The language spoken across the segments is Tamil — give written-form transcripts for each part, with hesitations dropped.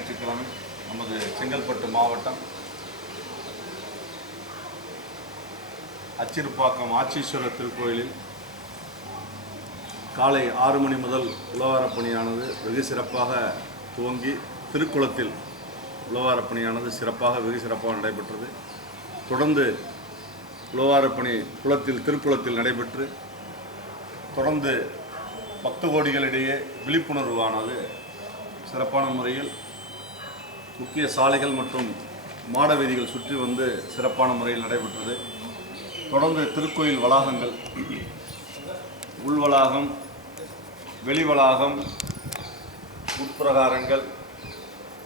ஞாயிற்றுக்கிழமை நமது செங்கல்பட்டு மாவட்டம் அச்சிறுப்பாக்கம் ஆட்சீஸ்வரர் திருக்கோயிலில் காலை 6 மணி முதல் உழவாரப் பணியானது வெகு சிறப்பாக துவங்கி திருக்குளத்தில் உழவாரப் பணியானது வெகு சிறப்பாக நடைபெற்றது. தொடர்ந்து உழவாரப் பணி திருக்குளத்தில் நடைபெற்று தொடர்ந்து பக்த கோடிகளிடையே விழிப்புணர்வானது சிறப்பான முறையில் முக்கிய சாலைகள் மற்றும் மாட வீதிகள் சுற்றி வந்து சிறப்பான முறையில் நடைபெற்றது. தொடர்ந்து திருக்கோயில் வளாகங்கள், உள்வளாகம், வெளிவளாகம், உட்பிரகாரங்கள்,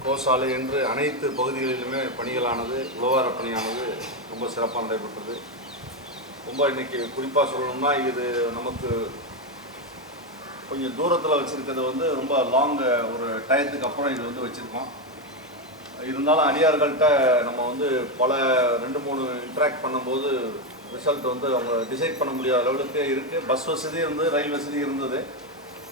கோசாலை என்று அனைத்து பகுதிகளிலுமே பணிகளானது உழவாரப் பணியானது ரொம்ப சிறப்பாக நடைபெற்றது. ரொம்ப இன்றைக்கி குறிப்பாக சொல்லணும்னா இது நமக்கு கொஞ்சம் தூரத்தில் வச்சுருக்கிறது வந்து ரொம்ப ஒரு டயத்துக்கு அப்புறம் இது வந்து வச்சுருக்கோம். இருந்தாலும் அடியார்கள்ட்ட நம்ம வந்து 2-3 இன்ட்ராக்ட் பண்ணும்போது ரிசல்ட் வந்து அவங்க டிசைட் பண்ண முடியாத லெவலுக்கு இருக்குது. பஸ் வசதி இருந்தது, ரயில் வசதி இருந்தது.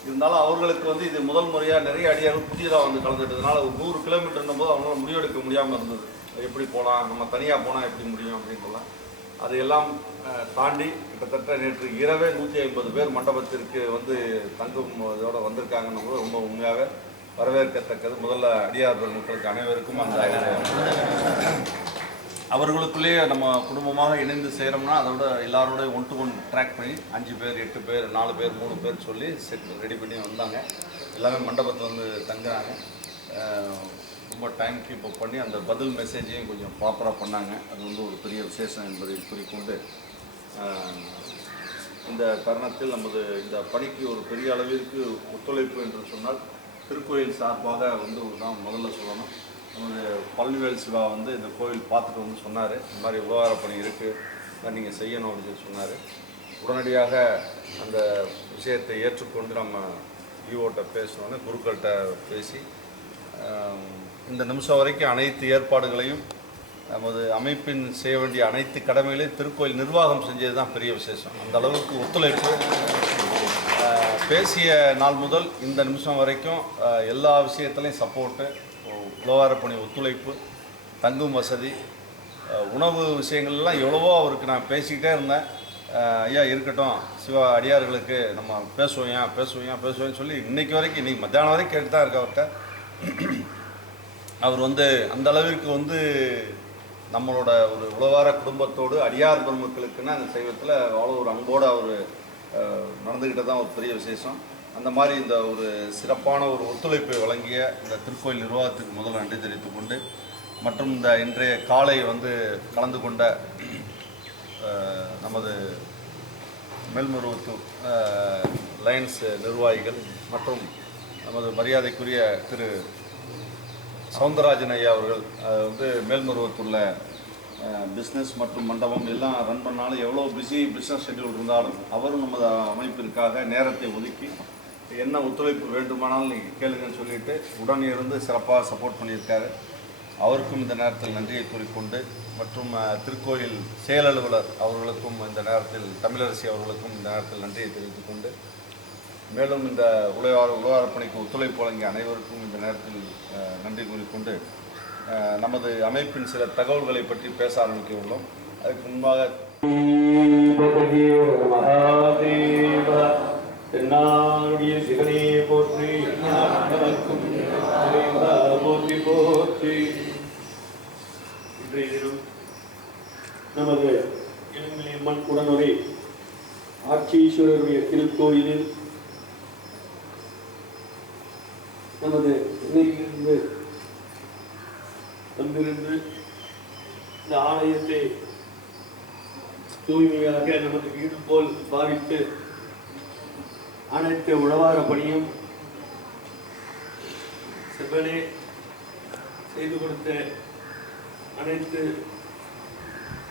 இருந்தாலும் அவர்களுக்கு வந்து இது முதல் முறையாக நிறைய அடியார்கள் புதியதாக வந்து கலந்துட்டதுனால 100 கிலோமீட்டர்னும் போது அவங்களால முடிவெடுக்க முடியாமல் இருந்தது. எப்படி போகலாம், நம்ம தனியாக போனால் எப்படி முடியும் அப்படின்ட்டுலாம். அதையெல்லாம் தாண்டி கிட்டத்தட்ட நேற்று இரவே 150 பேர் மண்டபத்திற்கு வந்து தங்கும் இதோடு வந்திருக்காங்கன்னு போது ரொம்ப உண்மையாக வரவேற்கத்தக்கது. முதல்ல அடியார் பெருமக்களுக்கு அனைவருக்கும் அந்த அவர்களுக்குள்ளேயே நம்ம குடும்பமாக இணைந்து செய்கிறோம்னா அதோட எல்லாரோட ஒன் டு ஒன் ட்ராக் பண்ணி 5 பேர் 8 பேர் 4 பேர் 3 பேர் சொல்லி செட் ரெடி பண்ணி வந்தாங்க. எல்லாமே மண்டபத்தில் வந்து தங்குறாங்க. ரொம்ப டைம் கீப் அப் பண்ணி அந்த பதில் மெசேஜையும் கொஞ்சம் ப்ராப்பராக பண்ணாங்க. அது வந்து ஒரு பெரிய விசேஷம் என்பதை குறிக்கொண்டு இந்த தருணத்தில் இந்த பணிக்கு ஒரு பெரிய அளவிற்கு ஒத்துழைப்பு என்று சொன்னால் திருக்கோயில் சார்பாக வந்து தான் முதல்ல சொல்லணும். நமது பழனிவேல் சிவா வந்து இந்த கோயில் பார்த்துட்டு வந்து சொன்னார், இந்த மாதிரி உழவாரப் பணி இருக்குது, நீங்கள் செய்யணும் அப்படின்னு சொன்னார். உடனடியாக அந்த விஷயத்தை ஏற்றுக்கொண்டு நம்ம ஈவோட்ட பேசணுன்னு குருக்கள்கிட்ட பேசி இந்த நிமிஷம் வரைக்கும் அனைத்து ஏற்பாடுகளையும் நமது அமைப்பின் செய்ய வேண்டிய அனைத்து கடமைகளையும் திருக்கோயில் நிர்வாகம் செஞ்சது தான் பெரிய விசேஷம். அந்த அளவுக்கு ஒத்துழைப்பு. பேசிய நாள் முதல் இந்த நிமிஷம் வரைக்கும் எல்லா விஷயத்துலையும் சப்போர்ட்டு, உழவாரப் பணி ஒத்துழைப்பு, தங்கும் வசதி, உணவு விஷயங்கள்லாம் எவ்வளவோ அவருக்கு நான் பேசிக்கிட்டே இருந்தேன். ஐயா இருக்கட்டும், சிவா அடியார்களுக்கு நம்ம பேசுவேன்னு சொல்லி இன்றைக்கி மத்தியானம் வரைக்கும் கேட்டு தான் இருக்க அவர்கிட்ட. அவர் வந்து அந்த அளவிற்கு வந்து நம்மளோட ஒரு உழவார குடும்பத்தோடு அடியார் பெருமக்களுக்குன்னா அந்த சைவத்தில் அவ்வளோ ஒரு அன்போடு அவர் நடந்துக்கிட்ட தான் ஒரு பெரிய விசேஷம். அந்த மாதிரி இந்த ஒரு சிறப்பான ஒரு ஒத்துழைப்பை வழங்கிய இந்த திருக்கோயில் நிர்வாகத்துக்கு முதல் நன்றி தெரிவித்துக் கொண்டு, மற்றும் இந்த இன்றைய காலை வந்து கலந்து கொண்ட நமது மேல்மருவத்தூர் லைன்ஸ் நிர்வாகிகள் மற்றும் நமது மரியாதைக்குரிய திரு சவுந்தரராஜன் ஐயா அவர்கள் வந்து மேல்மருவத்தூரில் பிஸ்னஸ் மற்றும் மண்டபம் எல்லாம் ரன் பண்ணாலும் எவ்வளோ பிஸ்னஸ் ஷெட்யூல் இருந்தாலும் அவரும் நமது அமைப்பிற்காக நேரத்தை ஒதுக்கி என்ன ஒத்துழைப்பு வேண்டுமானாலும் நீங்கள் கேளுங்கன்னு சொல்லிட்டு உடனே இருந்து சிறப்பாக சப்போர்ட் பண்ணியிருக்காரு. அவருக்கும் இந்த நேரத்தில் நன்றியை கூறிக்கொண்டு, மற்றும் திருக்கோயில் செயல் அலுவலர் அவர்களுக்கும் இந்த நேரத்தில், தமிழரசி அவர்களுக்கும் இந்த நேரத்தில் நன்றியை தெரிவித்துக் கொண்டு, மேலும் இந்த உழவாரப் பணிக்கு ஒத்துழைப்பு வழங்கிய அனைவருக்கும் இந்த நேரத்தில் நன்றி கூறிக்கொண்டு நமது அமைப்பின் சில தகவல்களை பற்றி பேச ஆரம்பிக்க உள்ளோம். அதுக்கு முன்பாக தென்னாடுடைய சிவனே போற்றி, போற்றி போற்றி. இன்றைய தினம் நமது இளங்கிலியம்மன் உடனுரை ஆட்சீஸ்வரருடைய திருக்கோயிலில் நமது இன்னையிலிருந்து வந்திருந்து இந்த ஆலயத்தை தூய்மையாக நமது வீடு போல் பாவித்து அனைத்து உழவார பணியும் செவ்வனே செய்து கொடுத்த அனைத்து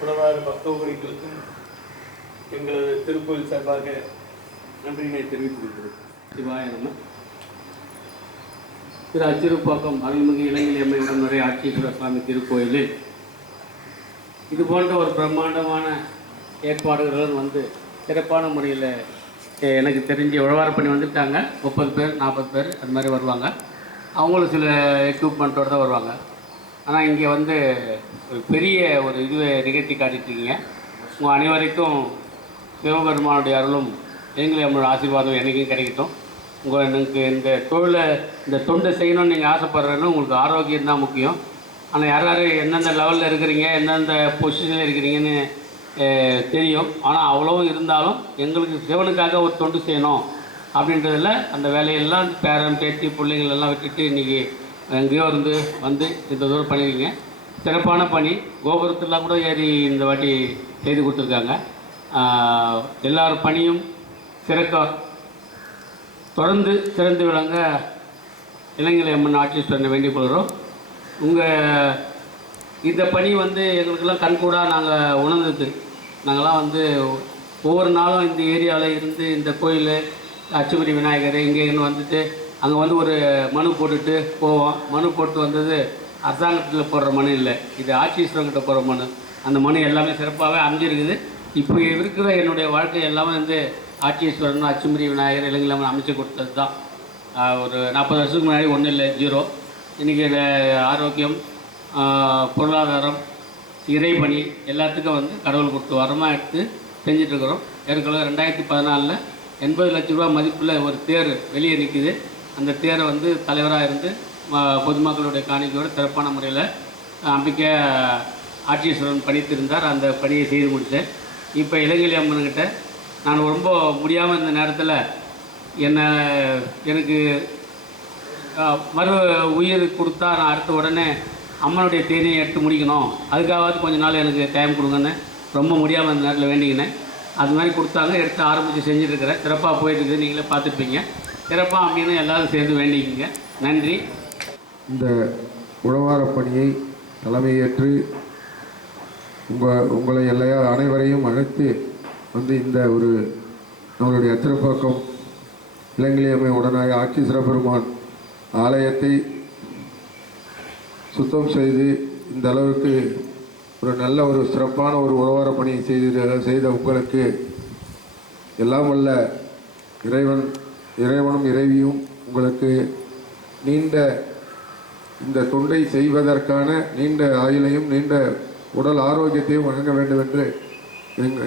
உழவார பக்தர்களுக்கும் எங்களது திருக்கோயில் சார்பாக நன்றியினை தெரிவித்துக் கொள்கிறோம். சிவாய நம. திரு அச்சிறுப்பாக்கம் அருள்மிகு இளங்கிலியம்மை உடனுரை ஆட்சீஸ்வரர் சுவாமி திருக்கோயிலில் இது போன்ற ஒரு பிரம்மாண்டமான ஏற்பாடுகள் வந்து சிறப்பான முறையில் எனக்கு தெரிஞ்சு உழவார பண்ணி வந்துட்டாங்க. 30 பேர் 40 பேர் அது மாதிரி வருவாங்க. அவங்களும் சில எக்யூப்மெண்ட்டோடு தான் வருவாங்க. ஆனால் இங்கே வந்து ஒரு பெரிய ஒரு இதுவை நிகழ்த்தி காட்டிட்டுருக்கீங்க. உங்கள் அனைவருக்கும் சிவபெருமானுடைய அருளும் எங்களை நம்மளோட ஆசீர்வாதம் என்றைக்கும் கிடைக்கட்டும். எனக்கு இந்த தொண்டை செய்யணும்னு நீங்கள் ஆசைப்படுறேன்னு உங்களுக்கு ஆரோக்கியம் தான் முக்கியம். ஆனால் யார் யார் எந்தெந்த லெவலில் இருக்கிறீங்க, எந்தெந்த பொசிஷனில் இருக்கிறீங்கன்னு தெரியும். ஆனால் அவ்வளவும் இருந்தாலும் எங்களுக்கு சிவனுக்காக ஒரு தொண்டு செய்யணும் அப்படின்றதில் அந்த வேலையெல்லாம் பேரன் பேத்தி பிள்ளைங்களெல்லாம் விட்டுட்டு இன்றைக்கி எங்கேயோ வந்து இந்த தூரம் பண்ணியிருக்கீங்க. சிறப்பான பணி. கோபுரத்தெல்லாம் கூட ஏறி இந்த வாட்டி செய்து கொடுத்துருக்காங்க. எல்லார் பணியும் தொடர்ந்து சிறந்து விளங்க இளங்கலை அம்மன் ஆட்சியரை வேண்டிக் கொள்கிறோம். இந்த பணி வந்து எங்களுக்கெல்லாம் கண்கூடாக நாங்கள் உணர்ந்தது. நாங்கள்லாம் வந்து ஒவ்வொரு நாளும் இந்த ஏரியாவில் இருந்து இந்த கோயில் அச்சுமரி விநாயகர் இங்கேன்னு வந்துட்டு அங்கே வந்து ஒரு மனு போட்டுட்டு போவோம். மனு போட்டு வந்தது அரசாங்கத்தில் போடுற மனு இல்லை, இது ஆட்சியர்கிட்ட போடுற மனு. அந்த மனு எல்லாமே சிறப்பாகவே அமைஞ்சிருக்குது. இப்போ இருக்கிற என்னுடைய வாழ்க்கை எல்லாமே வந்து ஆட்சியேஸ்வரன் அச்சுமரி விநாயகர் இளங்கலை அம்மன் அமைச்சு கொடுத்தது தான். ஒரு 40 வருஷத்துக்கு முன்னாடி ஒன்றும் இல்லை, 0. இன்றைக்கி ஆரோக்கியம், பொருளாதாரம், இறைப்பணி எல்லாத்துக்கும் வந்து கடவுள் கொடுத்து வரமாக எடுத்து செஞ்சிட்ருக்கிறோம். ஏற்கனவே 2014 80 லட்ச ரூபா மதிப்பில் ஒரு தேர் வெளியே நிற்குது. அந்த தேரை வந்து தலைவராக இருந்து பொதுமக்களுடைய காணிக்கையோடு சிறப்பான முறையில் அம்பிக்கை ஆட்சியேஸ்வரன் பணித்திருந்தார். அந்த பணியை செய்து முடித்தேன். இப்போ இளங்கலை அம்மன்கிட்ட நான் ரொம்ப முடியாமல் இருந்த நேரத்தில் எனக்கு மறு உயிர் கொடுத்தா நான் அடுத்த உடனே அம்மனுடைய தேதியை எடுத்து முடிக்கணும், அதுக்காவது கொஞ்சம் நாள் எனக்கு டைம் கொடுங்கன்னு ரொம்ப முடியாமல் அந்த நேரத்தில் வேண்டிக்கினேன். அது மாதிரி கொடுத்தாங்க, எடுத்து ஆரம்பித்து செஞ்சுட்ருக்கிறேன். சிறப்பாக போயிட்டுருக்குது, நீங்களே பார்த்துருப்பீங்க. சிறப்பாக அப்படின்னு எல்லோரும் சேர்ந்து வேண்டிக்கிங்க. நன்றி. இந்த உழவார பணியை தலைமையேற்று உங்களை அனைவரையும் அழைத்து வந்து இந்த ஒரு நம்மளுடைய அச்சிரப்பாக்கம் இளங்கலை அம்மை உடனாக ஆட்சி சிறபெருமான் ஆலயத்தை சுத்தம் செய்து இந்த அளவுக்கு ஒரு நல்ல ஒரு சிறப்பான ஒரு உழவார பணியை செய்த உங்களுக்கு எல்லாம் வல்ல இறைவனும் இறைவியும் உங்களுக்கு நீண்ட இந்த தொண்டை செய்வதற்கான நீண்ட ஆயுளையும் நீண்ட உடல் ஆரோக்கியத்தையும் வழங்க வேண்டும் என்று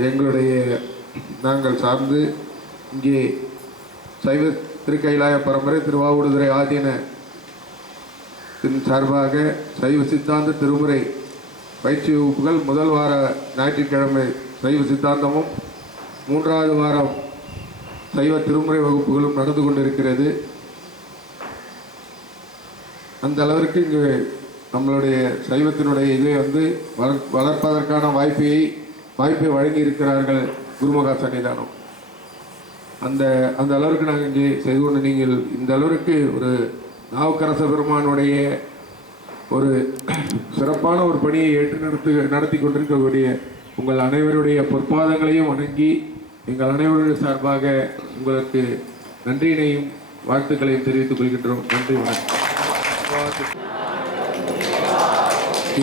எங்களுடைய நாங்கள் சார்ந்து இங்கே சைவ திருக்கைலாய பரம்பரை திருவாவூடுதுறை ஆதீன சார்பாக சைவ சித்தாந்த திருமுறை பயிற்சி வகுப்புகள் முதல் வார ஞாயிற்றுக்கிழமை சைவ சித்தாந்தமும் 3வது வாரம் சைவ திருமுறை வகுப்புகளும் நடந்து கொண்டிருக்கிறது. அந்த அளவிற்கு இங்கு நம்மளுடைய சைவத்தினுடைய இதை வந்து வளர்ப்பதற்கான வாய்ப்பை வழங்கி இருக்கிறார்கள் குருமகா சன்னிதானம். அந்த அளவிற்கு நாங்கள் இங்கே செய்து கொண்டு நீங்கள் இந்த அளவிற்கு ஒரு நாவுக்கரச பெருமானுடைய ஒரு சிறப்பான ஒரு பணியை ஏற்று நடத்தி கொண்டிருக்கக்கூடிய உங்கள் அனைவருடைய பொற்பாதங்களையும் வணங்கி எங்கள் அனைவருடைய சார்பாக உங்களுக்கு நன்றியினையும் வாழ்த்துக்களையும் தெரிவித்துக் கொள்கின்றோம். நன்றி, வணக்கம்.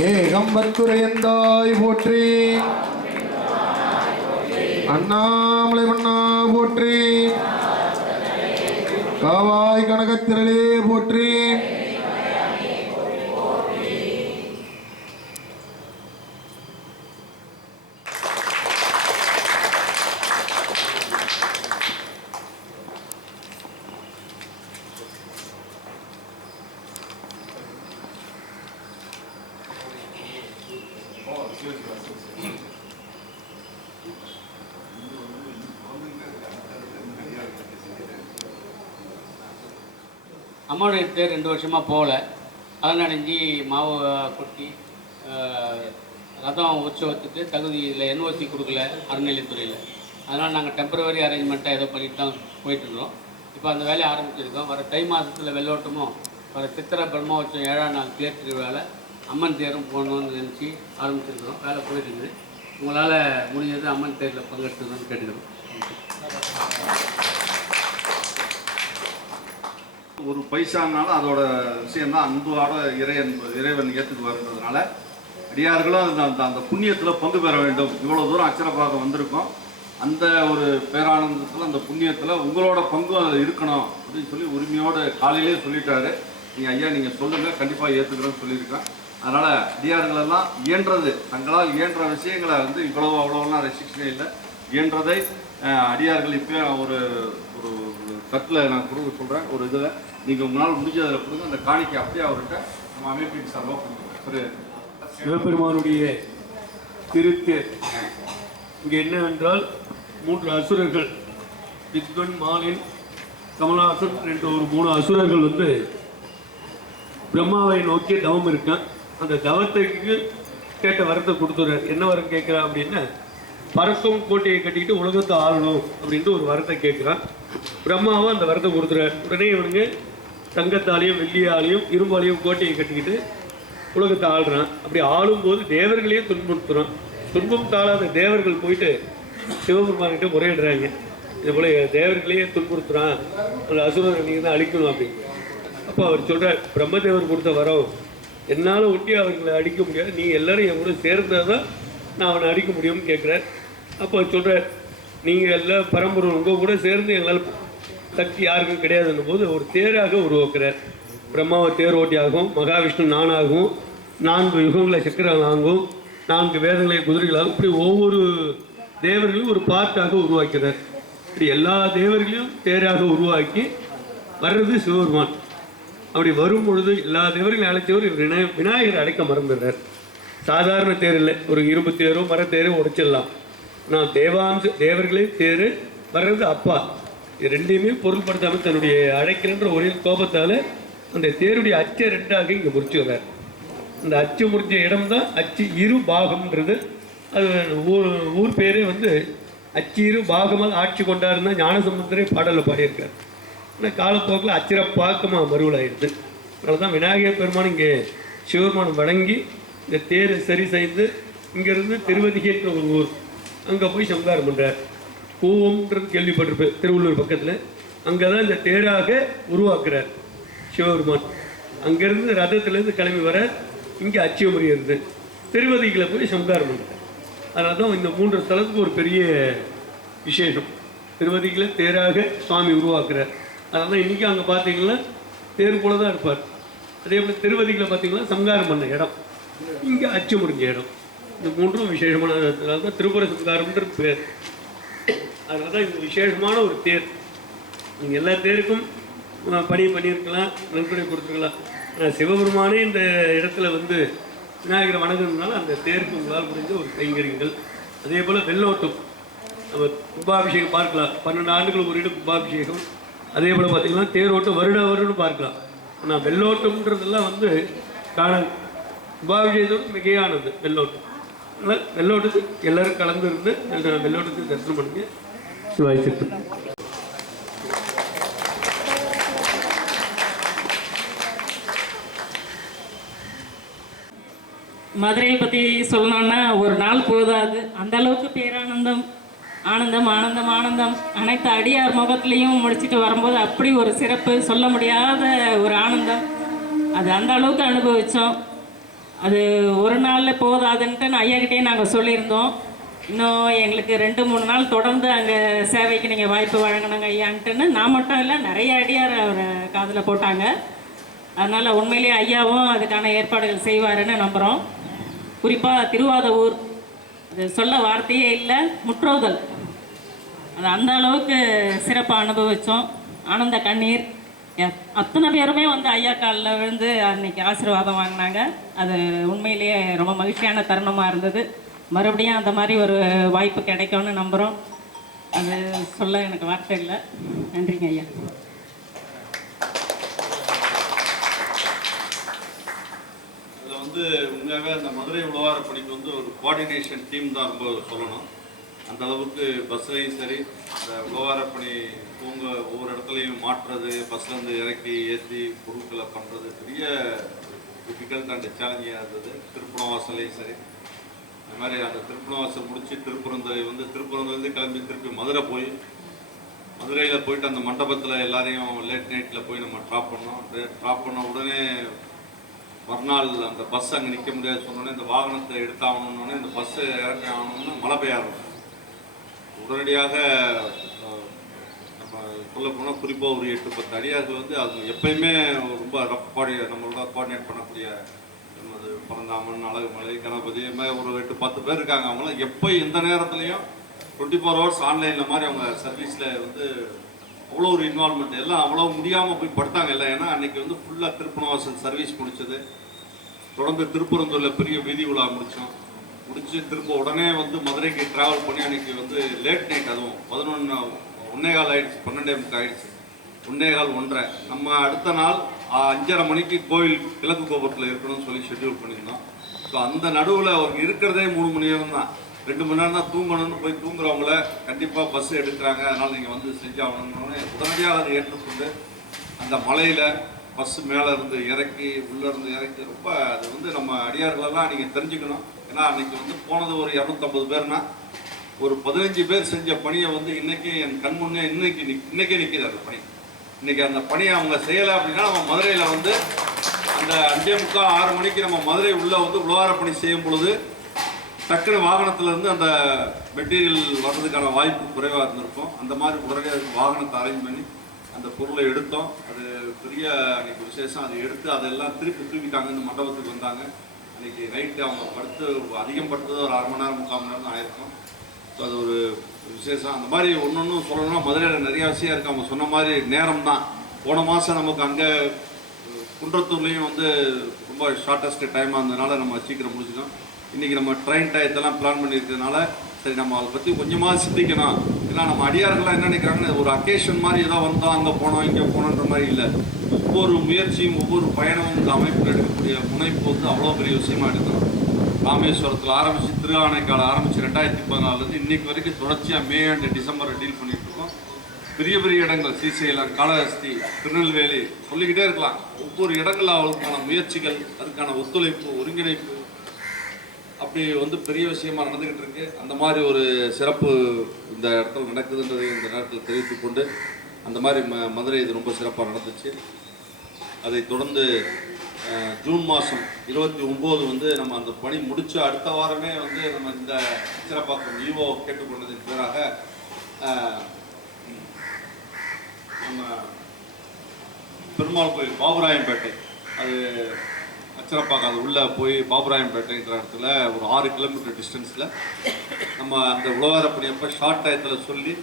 ஏகம்பத்துரையந்தாய் போற்றி, அண்ணாமலை மன்னா போற்றி, காவாய் கனகத்திரளே போற்றி. அம்மாவுடைய தேர் 2 வருஷமாக போகல. அதை நனைஞ்சி மாவு கொட்டி ரதம் உற்சவத்துக்கு தகுதி இல்லை, என்ஓசி கொடுக்கல அறநிலையத்துறையில். அதனால் நாங்கள் டெம்பரவரி அரேஞ்ச்மெண்ட்டாக ஏதோ பண்ணிட்டு தான் போயிட்டுருக்கோம். இப்போ அந்த வேலையை ஆரம்பிச்சிருக்கோம். வர தை மாதத்தில் வெள்ளோட்டமும் வர சித்திரை பிரம்மோற்சவம் 7ஆம் நாள் தேர் திருவிழாவில் அம்மன் தேரும் போகணுன்னு நினச்சி ஆரம்பிச்சிருக்கிறோம். வேலை போயிட்டுருக்குது. உங்களால் முடிஞ்சது அம்மன் தேரில் பங்கெடுத்துக்கணும்னு கேட்டுக்கிறோம். ஒரு பைசானாலும் அதோட விஷயந்தான் அன்போட இறைவன் ஏற்றுக்குவாருன்றதுனால அடியார்களும் அந்த புண்ணியத்தில் பங்கு பெற வேண்டும். இவ்வளோ தூரம் அச்சரப்பாக வந்திருக்கோம். அந்த ஒரு பேரானந்தத்தில் அந்த புண்ணியத்தில் உங்களோட பங்கும் அதில் இருக்கணும் அப்படின்னு சொல்லி உரிமையோடு காலையிலே சொல்லிட்டாரு. நீங்கள் சொல்லுங்கள், கண்டிப்பாக ஏற்றுக்கிறோன்னு சொல்லியிருக்கேன். அதனால் அடியார்களெல்லாம் இயன்றது, தங்களால் இயன்ற விஷயங்களை வந்து இவ்வளவு அவ்வளோலாம் ரெஸ்ட்ரிக்ஷனே இல்லை, இயன்றதை அடியார்கள் இப்போயே ஒரு ஒரு கட்டில் நான் கொடுக்க சொல்கிறேன். ஒரு இதில் நீங்கள் உங்களால் முடிஞ்சதில் கொடுங்க. அந்த காணிக்கை அப்படியே அவர்கிட்ட நம்ம அமைப்பின் சார்பாக கொடுக்கணும். சரி, சிவபெருமானுடைய திருத்தேர் இங்கே என்னவென்றால் 3 அசுரர்கள், வித்வன், மாலின், கமலாசன் என்ற ஒரு 3 அசுரர்கள் வந்து பிரம்மாவை நோக்கி தவம் இருக்கான். அந்த தவத்துக்கு கேட்ட வரத்தை கொடுத்துறார். என்ன வரம் கேட்குறான் அப்படின்னா, பறக்கும் கோட்டையை கட்டிக்கிட்டு உலகத்தை ஆளணும் அப்படின்ட்டு ஒரு வரத்தை கேட்குறான். பிரம்மாவும் அந்த வரத்தை கொடுத்துறார். உடனே இவனுங்க தங்கத்தாலையும் வெள்ளியாலையும் இரும்பாலையும் கோட்டையை கட்டிக்கிட்டு உலகத்தை ஆள்றான். அப்படி ஆளும்போது தேவர்களையும் துன்புறுத்துறான். துன்பம் தாழாத தேவர்கள் போயிட்டு சிவபெருமான்கிட்ட முறையிடுறாங்க, இது போல தேவர்களையே துன்புறுத்துறான், அந்த அசுரரை நீங்கள் தான் அழிக்கணும் அப்படின்னு. அப்போ அவர் சொல்கிறார், பிரம்மதேவர் கொடுத்த வரம் என்னால் ஒட்டி அவர்களை அடிக்க முடியாது, நீங்கள் எல்லோரும் என் கூட சேர்ந்தால் தான் நான் அவனை அடிக்க முடியும்னு கேட்குறார். அப்போ சொல்கிறார், நீங்கள் எல்லாம் பரம்பொருள் உங்கள் கூட சேர்ந்து எங்களால் சக்தி யாருக்கும் கிடையாதுன்னும் போது ஒரு தேராக உருவாக்குறார். பிரம்மாவை தேர் ஓட்டியாகவும், மகாவிஷ்ணு நானாகவும், 4 யுகங்களை சக்கரங்களாகவும், 4 வேதங்களை குதிரைகளாகவும், இப்படி ஒவ்வொரு தேவர்களையும் ஒரு பார்ட்டாக உருவாக்கிறார். இப்படி எல்லா தேவர்களையும் தேராக உருவாக்கி வர்றது சிவபெருமான். அப்படி வரும் பொழுது எல்லா தேவர்களையும் அழைச்சவர் விநாயகர் அழைக்க மறந்துடுறார். சாதாரண தேர் இல்லை, ஒரு இரும்பு தேரோ மரத்தேரோ உடைச்சிடலாம். நான் தேவர்களே தேர் வர்றது அப்பா, இது ரெண்டையுமே பொருள்படுத்தாமல் தன்னுடைய அழைக்கிறன்ற ஒரே கோபத்தால் அந்த தேருடைய அச்சை 2ஆக இங்கே முறிச்சு வர்றார். அந்த அச்சு முறிஞ்ச இடம் தான் அச்சு இரு பாகம்ன்றது. அது ஊர் பேரே வந்து அச்சு இரு பாகமாக ஆட்சி கொண்டாருன்னா ஞானசம்பந்தரே பாடலில் பாடியிருக்கார். ஆனால் காலப்போக்கில் அச்சிறப்பாக்கமாக மறுவலாயிடுது. அதனால தான் விநாயகர் பெருமான் இங்கே சிவபெருமான் வணங்கி இந்த தேரை சரி செய்து இங்கேருந்து திருவதிகைன்ற ஒரு ஊர், அங்கே போய் சம்ஹாரம் பண்ணுறார். கூவம்ன்றது கேள்விப்பட்டிருப்பேன், திருவள்ளூர் பக்கத்தில். அங்கே தான் இந்த தேராக உருவாக்குறார் சிவபெருமான். அங்கேருந்து ரதத்துலேருந்து கிளம்பி வர இங்கே அச்சியமுறை இருந்து திருவதிகளை போய் சம்ஹாரம் பண்ணுறார். அதனால தான் இந்த 3 ஸ்தலத்துக்கு ஒரு பெரிய விசேஷம். திருவதிகளை தேராக சுவாமி உருவாக்குறார். அதனால தான் இன்றைக்கி அங்கே பார்த்தீங்கன்னா தேர் போல தான் இருப்பார். அதே போல் திருவதிகளை பார்த்தீங்கன்னா சம்ஹாரம் பண்ண இடம், இங்கே அச்சு முடிஞ்ச இடம். இந்த 3ம் விசேஷமான, அதனால தான் திருப்புர சம்ஹாரம்ன்ற பேர். அதனால தான் இது விசேஷமான ஒரு தேர். நீங்கள் எல்லா தேருக்கும் பணி பண்ணியிருக்கலாம், நன்கொடை கொடுத்துருக்கலாம். ஆனால் சிவபெருமானே இந்த இடத்துல வந்து விநாயகரை வணங்குறதுனால அந்த தேருக்கு உங்களால் முடிஞ்ச ஒரு கைங்கரியங்கள். அதே போல் வெள்ளோட்டம், நம்ம கும்பாபிஷேகம் பார்க்கலாம், 12 ஆண்டுகளுக்கு ஒரு இடம் கும்பாபிஷேகம். அதே போல் பார்த்திங்கன்னா தேரோட்டம் வருடம் பார்க்கலாம். ஆனால் வெள்ளோட்டம்ன்றதெல்லாம் வந்து காணல் கும்பாபிஷேகத்தோடு மிகையானது வெள்ளோட்டம். அதனால் வெள்ளோட்டத்துக்கு எல்லோரும் கலந்து இருந்து வெள்ளோட்டத்துக்கு தரிசனம் பண்ணுங்க. சிவாய் சித்து. மதுரையை பற்றி சொல்லணுன்னா ஒரு நாள் போதாது, அந்த அளவுக்கு பேரானந்தம், ஆனந்தம் ஆனந்தம் ஆனந்தம். அனைத்து அடியார் முகத்துலேயும் முடிச்சுட்டு வரும்போது அப்படி ஒரு சிறப்பு, சொல்ல முடியாத ஒரு ஆனந்தம். அது அந்த அளவுக்கு அனுபவித்தோம். அது ஒரு நாளில் போதாதுன்ட்டு ஐயாக்கிட்டே நாங்கள் சொல்லியிருந்தோம். இன்னும் எங்களுக்கு 2-3 நாள் தொடர்ந்து அங்கே சேவைக்கு நீங்கள் வாய்ப்பு வழங்கினாங்க ஐயான்ட்டுன்னு. நான் மட்டும் இல்லை, நிறைய அடியார் அவரை காதில் போட்டாங்க. அதனால் உண்மையிலேயே ஐயாவும் அதுக்கான ஏற்பாடுகள் செய்வாருன்னு நம்புகிறோம். குறிப்பாக திருவாதவூர், அது சொல்ல வார்த்தையே இல்லை, முற்றோதல், அது அந்த அளவுக்கு சிறப்பாக அனுபவித்தோம். ஆனந்த கண்ணீர். அத்தனை பேருமே வந்து ஐயா காலில் விழுந்து அன்றைக்கி ஆசீர்வாதம் வாங்கினாங்க. அது உண்மையிலேயே ரொம்ப மகிழ்ச்சியான தருணமாக இருந்தது. மறுபடியும் அந்த மாதிரி ஒரு வாய்ப்பு கிடைக்கும்னு நம்புகிறோம். அது சொல்ல எனக்கு வார்த்தை இல்லை. நன்றிங்க ஐயா. அதில் வந்து உண்மையாகவே அந்த மதுரை உழவார பணிக்கு வந்து ஒரு கோஆர்டினேஷன் டீம் தான் ரொம்ப சொல்லணும். அந்த அளவுக்கு பஸ்ஸையும் சரி, இந்த உழவார பணி தூங்க ஒவ்வொரு இடத்துலையும் மாற்றுறது, பஸ்லேருந்து இறக்கி ஏற்றி பொருட்களை பண்ணுறது பெரிய டிஃபிகல்ட் அண்ட் சேலஞ்சிங்காக இருந்தது. திருப்பணவாசலையும் சரி, அது மாதிரி அந்த திருப்பணவாசல் முடித்து திருப்பரந்தலேருந்து கிளம்பி திருப்பி மதுரை போய், மதுரையில் போயிட்டு அந்த மண்டபத்தில் எல்லாரையும் லேட் நைட்டில் போய் நம்ம ட்ராப் பண்ணோம். ட்ராப் பண்ண உடனே மறுநாள் அந்த பஸ் அங்கே நிற்க முடியாது சொன்னோடனே இந்த வாகனத்தை எடுத்தாகணுன்னொடனே இந்த பஸ்ஸு இறக்கி ஆகணும்னு மழை பெய்ய ஆரம்பிச்சு. உடனடியாக நம்ம சொல்ல போனால் குறிப்பாக ஒரு 8-10 அடியார்கள் வந்து அது எப்பயுமே ரொம்ப நம்மளோட கோஆர்டினேட் பண்ணக்கூடிய நமது பரந்தாமன், அழகுமலை, கணபதி மாதிரி ஒரு 8-10 பேர் இருக்காங்க. அவங்களாம் எப்போ எந்த நேரத்துலையும் 24 hours ஆன்லைனில் மாதிரி அவங்க சர்வீஸில் வந்து அவ்வளோ ஒரு இன்வால்மெண்ட். எல்லாம் அவ்வளோ முடியாமல் போய் படுத்தாங்க இல்லை. ஏன்னா அன்றைக்கி வந்து ஃபுல்லாக திருப்பணவாசல் சர்வீஸ் முடிச்சது, தொடர்ந்து திருப்பரந்தூரில் பெரிய வீதி உலா முடித்து திரும்ப உடனே வந்து மதுரைக்கு ட்ராவல் பண்ணி அன்றைக்கி வந்து லேட் நைட், அதுவும் 11:15 ஆகிடுச்சு, 12:30 ஆகிடுச்சு, 1:15 நம்ம அடுத்த நாள் 5:30 மணிக்கு கோவில் கிழக்கு கோபுரத்தில் இருக்கணும்னு சொல்லி ஷெட்யூல் பண்ணியிருந்தோம். ஸோ அந்த நடுவில் அவருக்கு இருக்கிறதே 3 மணி நேரம் தான், 2 மணி நேரம் தான் தூங்கணும்னு போய் தூங்குறவங்கள கண்டிப்பாக பஸ் எடுக்கிறாங்க, அதனால் நீங்கள் வந்து செஞ்சாகணும்னு உடனடியாக அதை ஏற்றுக்கொண்டு அந்த மலையில் பஸ்ஸு மேலே இருந்து இறக்கி உள்ளேருந்து இறக்கி ரொம்ப அது வந்து நம்ம அடியார்களெல்லாம் நீங்கள் தெரிஞ்சுக்கணும். ஏன்னா அன்றைக்கி வந்து போனது ஒரு 250 பேர்னா ஒரு 15 பேர் செஞ்ச பணியை வந்து இன்றைக்கி என் கண் முன்னே இன்றைக்கே நிற்கிது அந்த பணி. இன்றைக்கி அந்த பணியை அவங்க செய்யலை அப்படின்னா நம்ம மதுரையில் வந்து அந்த 5:45-6 மணிக்கு நம்ம மதுரை உள்ளே வந்து உழவார பணி செய்யும் பொழுது டக்குனு வாகனத்துலேருந்து அந்த மெட்டீரியல் வர்றதுக்கான வாய்ப்பு குறைவாக இருந்திருக்கும். அந்த மாதிரி உடனடியாக வாகனத்தை அரேஞ்ச் பண்ணி அந்த பொருளை எடுத்தோம். அது பெரிய அன்றைக்கி விசேஷம். அதை எடுத்து அதெல்லாம் தூக்கிட்டாங்க, இந்த மண்டபத்துக்கு வந்தாங்க. அன்றைக்கி நைட்டு அவங்க படுத்து அதிகம் படுத்தது ஒரு 1/2 மணி நேரம் 3/4 மணி நேரம் தான் ஆயிருக்கும். ஸோ அது ஒரு விசேஷம். அந்த மாதிரி ஒன்று சொல்லணும்னா மதுரையில் நிறையா விஷயம் இருக்குது. அவங்க சொன்ன மாதிரி நேரம் தான். போன மாதம் நமக்கு அங்கே குன்றத்தூர்லேயும் வந்து ரொம்ப ஷார்ட்டஸ்ட் டைமாக இருந்ததுனால நம்ம சீக்கிரம் முடிச்சிட்டோம். இன்றைக்கி நம்ம ட்ரெயின் டயத்தெல்லாம் பிளான் பண்ணியிருக்கிறதுனால சரி நம்ம அதை பற்றி கொஞ்சமாக சிந்திக்கணும். ஏன்னா நம்ம அடியார்கள்லாம் என்ன நினைக்கிறாங்கன்னா ஒரு அக்கேஷன் மாதிரி ஏதோ வந்தோம், அங்கே போனோம் இங்கே போனோன்ற மாதிரி இல்லை. ஒவ்வொரு முயற்சியும் ஒவ்வொரு பயணமும் இந்த அமைப்பில் எடுக்கக்கூடிய முனைப்பு வந்து அவ்வளோ பெரிய விஷயமா எடுக்கணும். ராமேஸ்வரத்தில் ஆரம்பித்து திருஆனைக்கால ஆரம்பித்து 2014 இன்றைக்கு வரைக்கும் தொடர்ச்சியாக மே அண்ட் டிசம்பரை டீல் பண்ணிகிட்டு இருக்கோம். பெரிய பெரிய இடங்கள் ஸ்ரீசைலம், காளஹஸ்தி, திருநெல்வேலி சொல்லிக்கிட்டே இருக்கலாம். ஒவ்வொரு இடங்களில் அவளுக்கான முயற்சிகள், அதுக்கான ஒத்துழைப்பு, ஒருங்கிணைப்பு அப்படி வந்து பெரிய விஷயமா நடந்துக்கிட்டு இருக்கு. அந்த மாதிரி ஒரு சிறப்பு இந்த இடத்துல நடக்குதுன்றதை இந்த நேரத்தில் தெரிவித்துக் கொண்டு அந்த மாதிரி மதுரை இது ரொம்ப சிறப்பாக நடந்துச்சு. அதை தொடர்ந்து ஜூன் மாதம் 29 வந்து நம்ம அந்த பணி முடிச்ச அடுத்த வாரமே வந்து நம்ம இந்த சிறப்பாக்கம் ஈவோ கேட்டுக்கொண்டதின் பேராக நம்ம பெருமாள் கோயில் பாபுராயம்பேட்டை, அது அச்சரப்பாக்கம், அது உள்ளே போய் பாபுராயம்பேட்டைன்ற இடத்துல ஒரு 6 கிலோமீட்டர் டிஸ்டன்ஸில் நம்ம அந்த உழவாரப்பணியப்போ ஷார்ட் டயத்தில் சொல்லி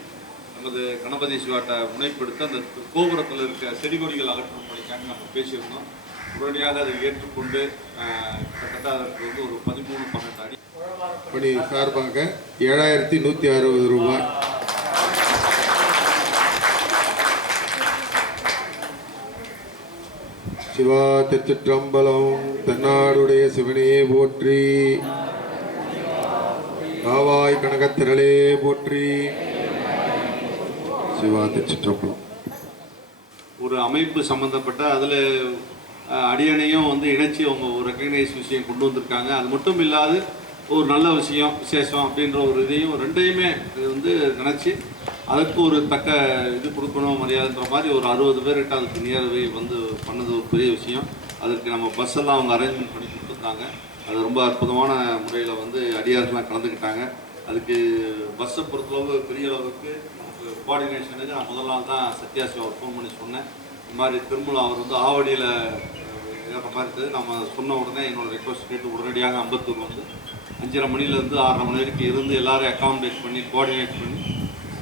நமது கணபதி சிவாட்டை முனைப்படுத்த அந்த கோபுரத்தில் இருக்க செடி கொடிகள் அகற்றும் பணிக்காக நம்ம பேசியிருந்தோம். உடனடியாக அதை ஏற்றுக்கொண்டு கிட்டத்தட்ட அதற்கு வந்து ஒரு 13-12 அடி பணி சார்பாக 7160 ரூபாய். சிவா திருச்சிற்றம்பலம். தென்னாடுடைய சிவனையே போற்றி, காவாய் கனகத்திரளே போற்றி. சிவா திருச்சிற்றம்பலம். ஒரு அமைப்பு சம்மந்தப்பட்ட அதில் அடியணையும் வந்து இணைச்சி அவங்க ஒரு ரெக்கக்னைஸ் விஷயம் கொண்டு வந்திருக்காங்க. அது மட்டும் இல்லாது ஒரு நல்ல விஷயம், விசேஷம் அப்படின்ற ஒரு இதையும் ரெண்டையுமே வந்து நினச்சி அதுக்கு ஒரு தக்க இது கொடுக்கணும், மரியாதைன்ற மாதிரி ஒரு 60 பேர்கிட்ட அதுக்கு நியர்வை வந்து பண்ணது ஒரு பெரிய விஷயம். அதுக்கு நம்ம பஸ்ஸெல்லாம் அவங்க அரேஞ்ச்மெண்ட் பண்ணி கொடுத்துருந்தாங்க. அது ரொம்ப அற்புதமான முறையில் வந்து அடியார்கள்லாம் கலந்துக்கிட்டாங்க. அதுக்கு பஸ்ஸை பொறுத்தளவு பெரிய அளவுக்கு கோஆர்டினேஷனுக்கு நான் முதல் நாள் தான் சத்யாசிவா ஃபோன் பண்ணி சொன்னேன். இந்த மாதிரி திருமூலம் அவர் வந்து ஆவடியில் ஏற மாதிரி இருக்குது. நம்ம சொன்ன உடனே என்னோடய ரெக்வஸ்ட் கேட்டு உடனடியாக அம்பத்தூர் வந்து 5:30 மணிலேருந்து 6:30 மணி வரைக்கும் இருந்து எல்லோரும் அக்காமடேட் பண்ணி கோஆர்டினேட் பண்ணி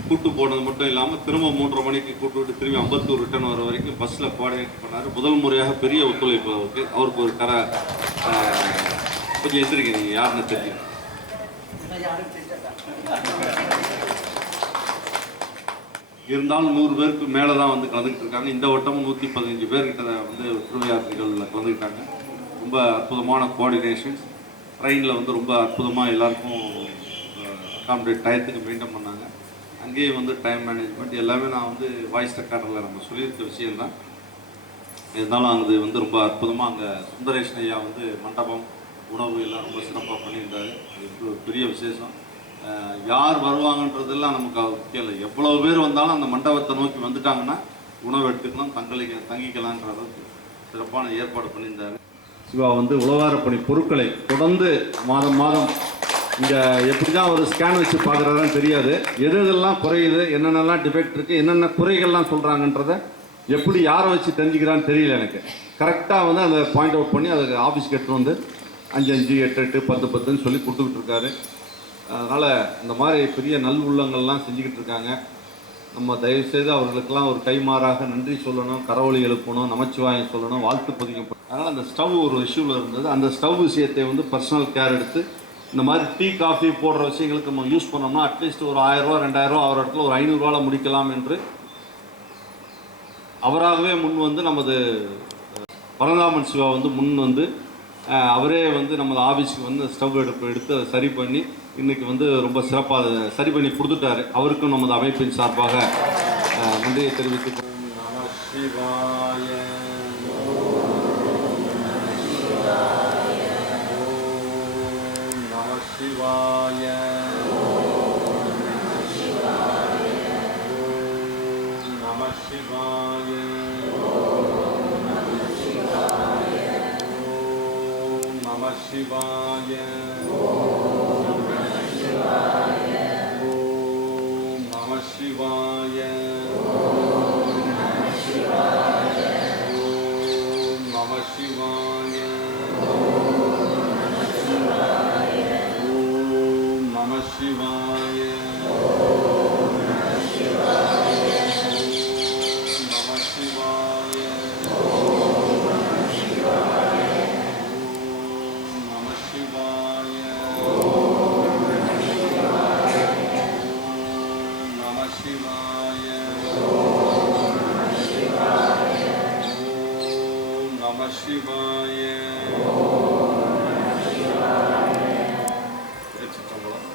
கூட்டு போனது மட்டும் இல்லாமல் திரும்ப 3:30 மணிக்கு கூட்டு விட்டு திரும்பி அம்பத்தூர் ரிட்டர்ன் வர வரைக்கும் பஸ்ஸில் கோஆர்டினேட் பண்ணார். முதல் முறையாக பெரிய ஒத்துழைப்பு அவருக்கு ஒரு கொஞ்சம் எந்திரிக்க நீங்கள் யாருன்னு தெரியும். இருந்தாலும் 100 பேருக்கு மேலே தான் வந்து கலந்துக்கிட்டு இருக்காங்க. இந்த வட்டமும் 115 பேர்கிட்ட வந்து திருவிழாக்களில் கலந்துக்கிட்டாங்க. ரொம்ப அற்புதமான கோஆர்டினேஷன்ஸ். ட்ரெயினில் வந்து ரொம்ப அற்புதமாக எல்லாருக்கும் அக்காமடேட் டயத்துக்கு மெயின்டைன் பண்ணாங்க. அங்கேயும் வந்து டைம் மேனேஜ்மெண்ட் எல்லாமே நான் வந்து வாய்ஸ் ரெக்கார்டரில் நம்ம சொல்லியிருக்க விஷயம்தான். இருந்தாலும் அது வந்து ரொம்ப அற்புதமாக அங்கே சுந்தரேஷன் ஐயா வந்து மண்டபம், உணவு எல்லாம் ரொம்ப சிறப்பாக பண்ணியிருந்தாரு. அது ஒரு பெரிய விசேஷம். யார் வருவாங்கன்றதெல்லாம் நமக்கு முக்கியம் இல்லை. எவ்வளோ பேர் வந்தாலும் அந்த மண்டபத்தை நோக்கி வந்துட்டாங்கன்னா உணவு எடுத்துக்கலாம், தங்கிக்கலான்ற அளவுக்கு சிறப்பான ஏற்பாடு பண்ணியிருந்தார். சிவா வந்து உழவாரப்பணி பொருட்களை தொடர்ந்து மாதம் இங்கே எப்படி தான் ஒரு ஸ்கேன் வச்சு பார்க்குறதுன்னு தெரியாது. எது எதெல்லாம் குறையுது, என்னென்னலாம் டிஃபெக்ட் இருக்குது, என்னென்ன குறைகள்லாம் சொல்கிறாங்கன்றத எப்படி யாரை வச்சு தெரிஞ்சுக்கிறான்னு தெரியல எனக்கு. கரெக்டாக வந்து அந்த பாயிண்ட் அவுட் பண்ணி அதுக்கு ஆஃபீஸ்க்கு எடுத்துகிட்டு வந்து 5, 5, 8, 8, 10, 10ன்னு சொல்லி கொடுத்துக்கிட்டு இருக்காரு. அதனால் இந்த மாதிரி பெரிய நல் உள்ளங்கள்லாம் செஞ்சுக்கிட்டு இருக்காங்க. நம்ம தயவுசெய்து அவர்களுக்கெல்லாம் ஒரு கைமாறாக நன்றி சொல்லணும், கரவொலி எழுப்பணும், நமச்சிவாயம் சொல்லணும், வாழ்த்து பதிக்கணும். அதனால் அந்த ஸ்டவ் ஒரு இஷ்யூவில் இருந்தது. அந்த ஸ்டவ் விஷயத்தை வந்து பர்சனல் கேர் எடுத்து இந்த மாதிரி டீ காஃபி போடுற விஷயங்களுக்கு நம்ம யூஸ் பண்ணோம்னா அட்லீஸ்ட் ஒரு 1000 ரூபா 2000 ரூபா ஆகிற இடத்துல ஒரு 500 ரூபாவில் முடிக்கலாம் என்று அவராகவே முன் வந்து நமது பரந்தாமன் சிவா வந்து முன் வந்து அவரே வந்து நமது ஆஃபீஸுக்கு வந்து ஸ்டவ் எடுத்து அதை சரி பண்ணி இன்றைக்கி வந்து ரொம்ப சிறப்பாக அதை சரி பண்ணி கொடுத்துட்டாரு. அவருக்கும் நமது அமைப்பின் சார்பாக நன்றியை தெரிவித்து நம சிவாய நம சிவாய நம சிவாய நம சிவாய நம சிவாய நம சிவாய நம சிவாய சிவாய சிற்றம்பலம்.